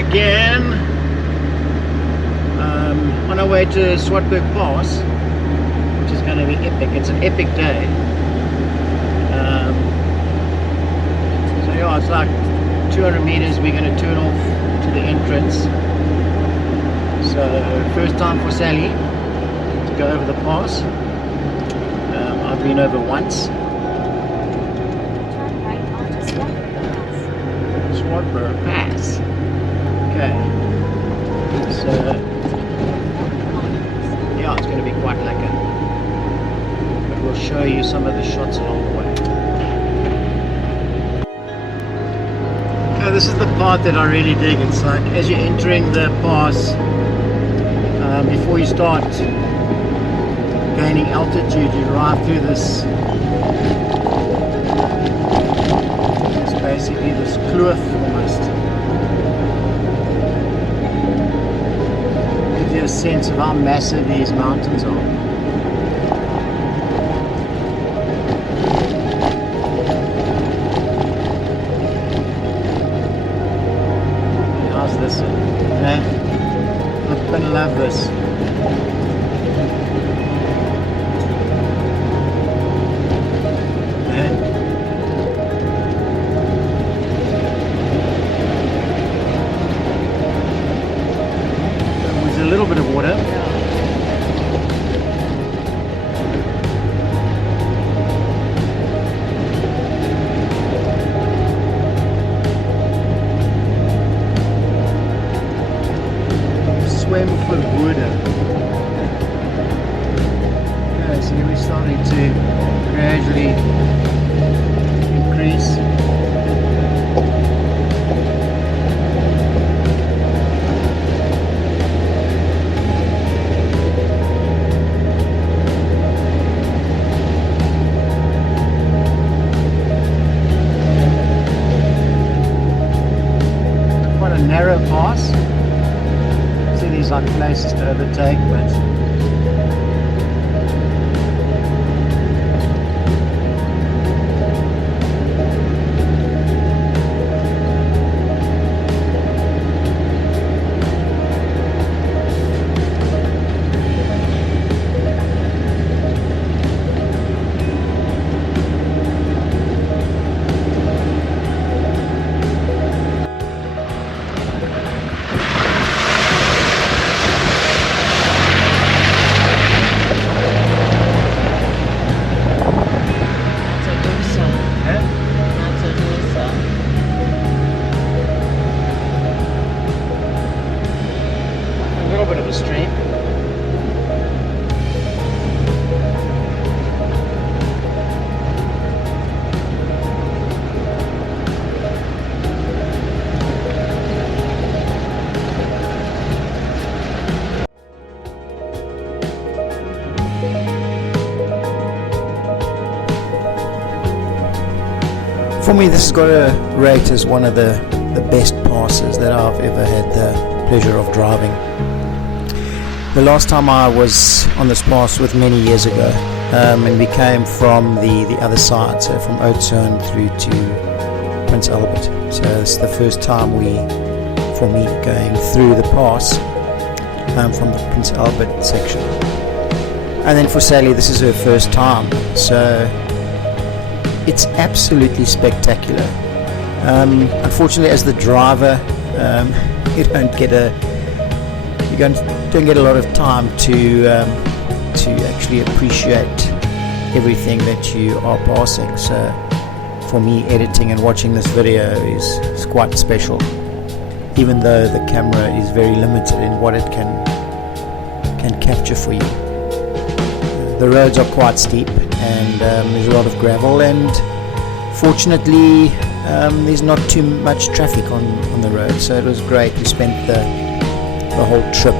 again. On our way to Swartberg Pass, which is going to be epic. It's an epic day. So yeah, it's like 200 meters. We're going to turn off to the entrance. So first time for Sally to go over the pass. I've been over once. Swartberg Pass. Okay. So yeah, it's going to be quite lekker. But we'll show you some of the shots along the way. Okay, this is the part that I really dig. It's like as you're entering the pass, before you start gaining altitude, you drive through this. It's basically this kloof almost. Gives you a sense of how massive these mountains are. How's this? Eh? I'm gonna love this. A little bit of water. Swim for water. Okay, so we're starting to gradually increase. Narrow pass. See, these are places to overtake, but bit of a stream. For me, this has got to rate as one of the best passes that I've ever had the pleasure of driving. The last time I was on this pass was many years ago, and we came from the other side, so from Oudtshoorn through to Prince Albert. So it's the first time for me going through the pass from the Prince Albert section. And then for Sally, this is her first time, so it's absolutely spectacular. Unfortunately, as the driver, you don't get a lot of time to actually appreciate everything that you are passing. So for me, editing and watching this video is quite special, even though the camera is very limited in what it can capture for you. The roads are quite steep, and there's a lot of gravel, and fortunately there's not too much traffic on the road, so it was great. We spent the whole trip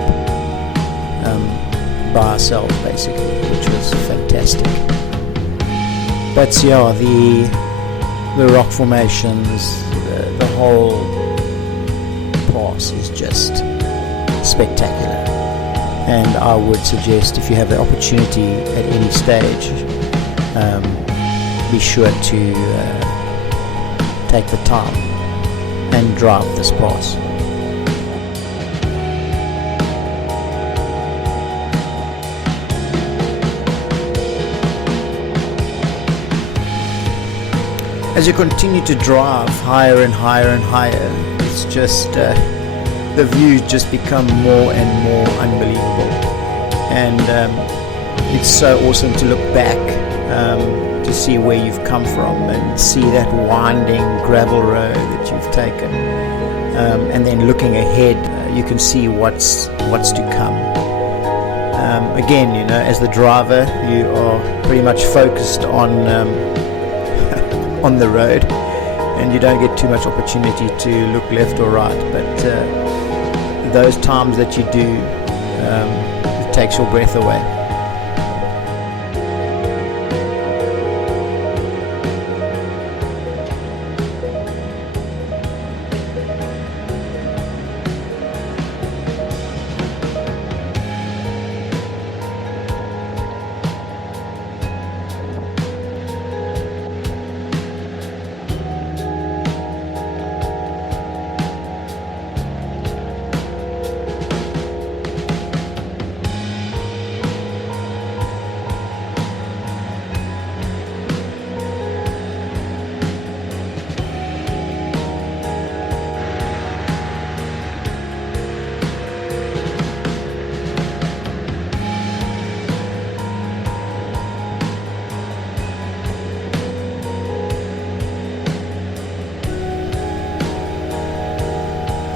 by ourselves basically, which was fantastic. But yeah, the rock formations, the whole pass is just spectacular, and I would suggest, if you have the opportunity at any stage, be sure to take the time and drive this pass. as you continue to drive higher and higher and higher, it's just the views just become more and more unbelievable, and it's so awesome to look back to see where you've come from and see that winding gravel road that you've taken, and then looking ahead, you can see what's to come. Again, you know, as the driver, you are pretty much focused on on the road, and you don't get too much opportunity to look left or right, but those times that you do, it takes your breath away.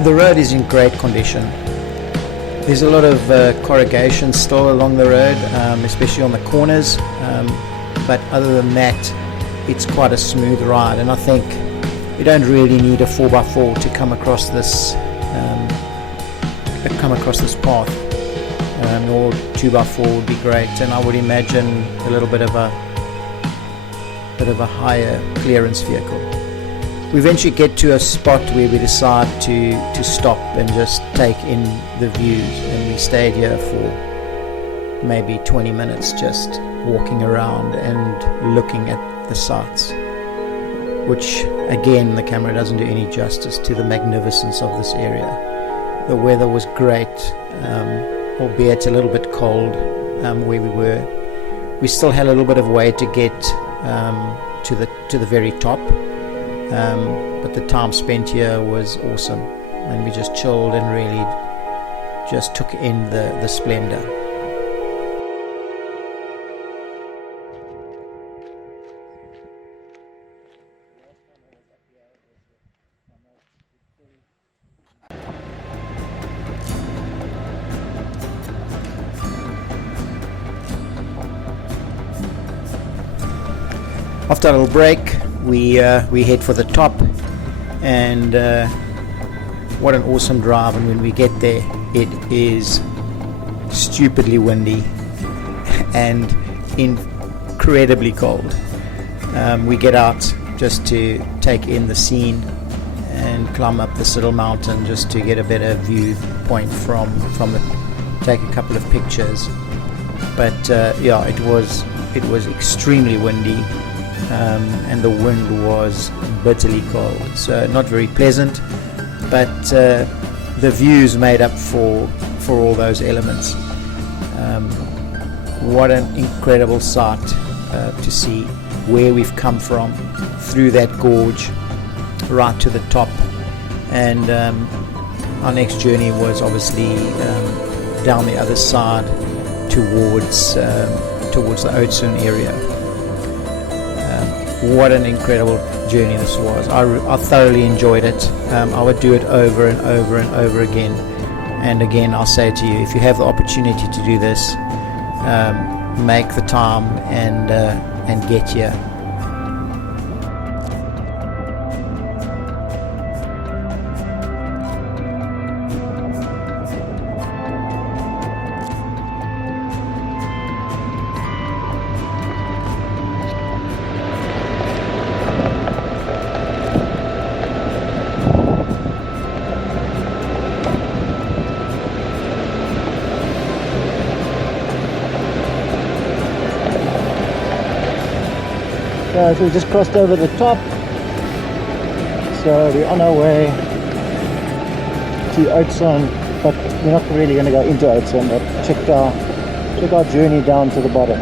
The road is in great condition. There's a lot of corrugation still along the road, especially on the corners, but other than that, it's quite a smooth ride, and I think you don't really need a 4x4 to come across this path, or 2x4 would be great, and I would imagine a little bit of a higher clearance vehicle. We eventually get to a spot where we decide to stop and just take in the views, and we stayed here for maybe 20 minutes just walking around and looking at the sights, which again the camera doesn't do any justice to the magnificence of this area. The weather was great, albeit a little bit cold where we were. We still had a little bit of way to get to the very top. But the time spent here was awesome, and we just chilled and really just took in the splendor. After a little break, we head for the top, and what an awesome drive. And when we get there, it is stupidly windy and incredibly cold. We get out just to take in the scene and climb up the Siddle Mountain just to get a better viewpoint from take a couple of pictures. But yeah, it was extremely windy. And the wind was bitterly cold, so not very pleasant, but the views made up for all those elements. What an incredible sight to see where we've come from through that gorge right to the top, and our next journey was obviously down the other side towards the Oudtshoorn area. What an incredible journey this was. I thoroughly enjoyed it. I would do it over and over and over again. And again, I'll say to you, if you have the opportunity to do this, make the time and get here. So we just crossed over the top, so we're on our way to Oudtshoorn, but we're not really going to go into Oudtshoorn, but check our journey down to the bottom.